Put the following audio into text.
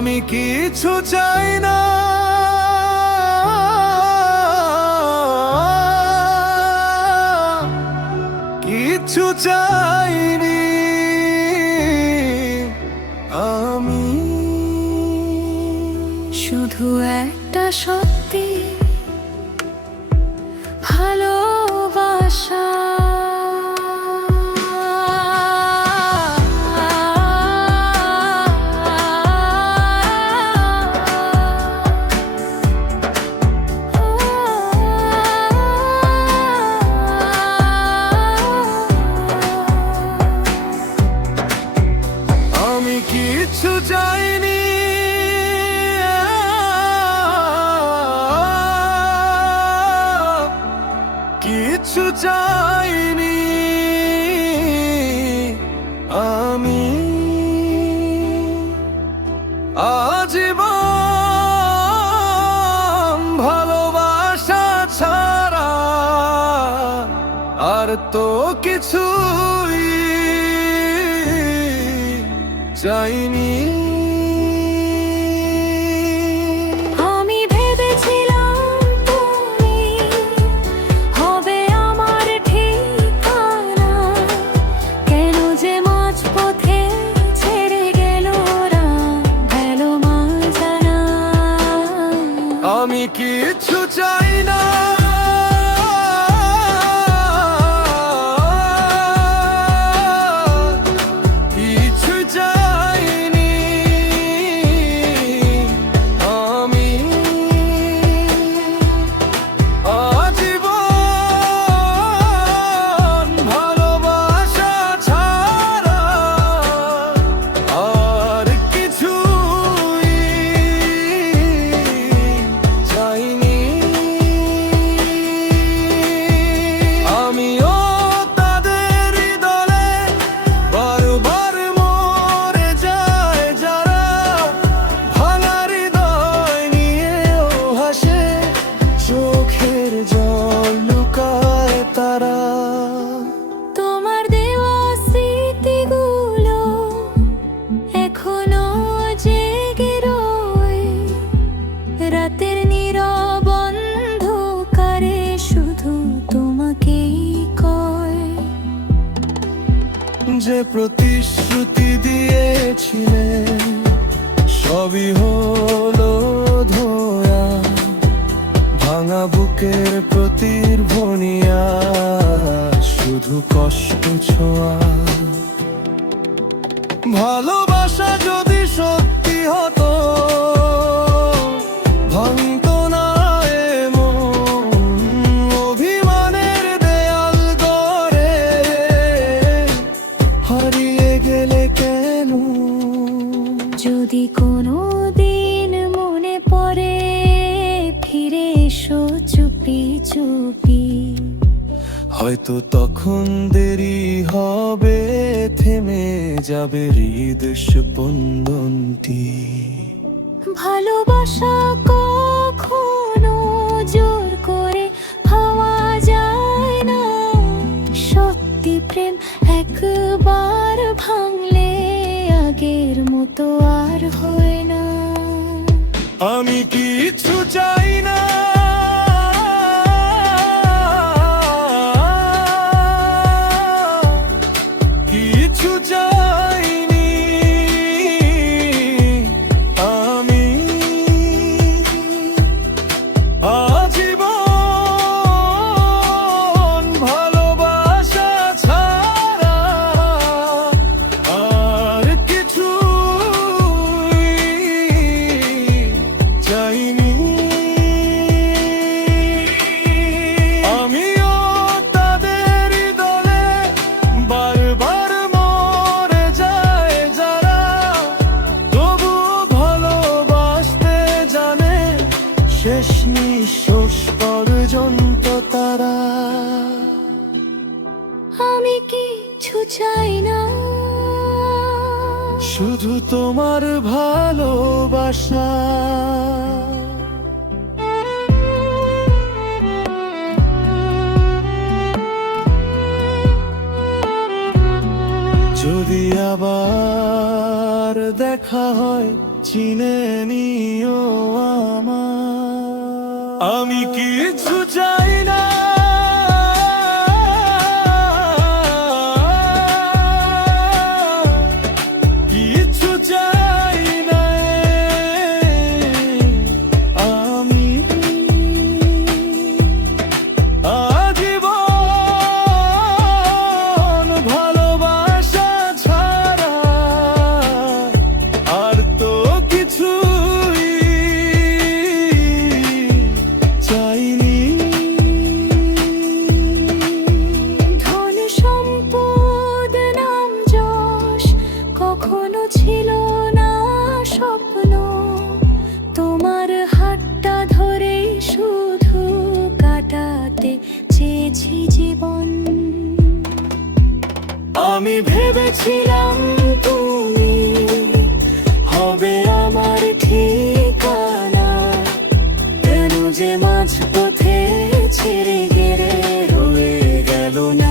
আমি কিছু চাই না, কিছু চাইনি আমি। শুধু একটা সত্যি ভালোবাসা, আমি কিছু চাইনি, কিছু চাইনি আমি। আজীবন ভালোবাসা ছাড়া আর তো কিছুই চাইনি। আমি ভেবেছিলাম তুমি হবে আমার ঠিকানা, কেন যে মাঝপথে ছেড়ে গেল গেল মা জানা। আমি কিছু চাই না, কিছু চাইনি আমি। আজীবন ভালোবাসা ছাড়া আর কিছুই চাইনি। আমিও তাদের দলে বারবার মরে যায় যারা, ভাঙা হৃদয় নিয়েও হাসে, চোখের জল লুকায় তারা। তোমার দেওয়া স্মৃতিগুলো এখনো জেগে রয়, রাতের নীরব অন্ধকারে শুধু তোমাকেই কয়। যে প্রতিশ্রুতি দিয়েছিলে সবই হলো ধোয়া, ভাঙা বুকের প্রতিধ্বনিয়া শুধু কষ্ট ছোঁয়া। ভালোবাসা যদি সত্যি হতো ভাঙতো না এমন, অভিমানের দেয়াল গড়ে হারিয়ে গেলে কেন। যদি কোনো দিন মনে পড়ে ফিরে এসো চুপি চুপি, হয়তো তখন দেরি হবে, থেমে যাবে হৃদ স্পন্দনটি। ভালোবাসা কখনো জোর করে পাওয়া যায় না, সত্যি প্রেম একবার ভাঙলে আগের মতো আর হয় না। আমি কিছু চাই না, কিছু চাইনি আমি। আজীবন ভালোবাসা ছাড়া আর কিছুই চাইনি। আমিও তাদের দলে বারবার মরে যায় যারা, তবুও ভালোবাসতে জানে শেষ নিঃশ্বাস পর্যন্ত তারা। আমি কিছু চাই না, শুধু তোমার ভালোবাসা। যদি আবার দেখা হয় চিনে নিও আমার। আমি কিছু চাই না, কিছু চাই না, আমি আজীবন ভালোবাসা ছাড়া আর তো কিছুই চাইনি। ধন সম্পদ নাম যশ কখনো ছিল না স্বপ্ন, তোমার হাতটা ধরে শুধু কাটাতে চেয়েছি জীবন। আমি ভেবেছিলাম তুমি হবে আমার ঠিকানা, কেন যে মাঝপথে ছেড়ে গেলে রয়ে গেল না।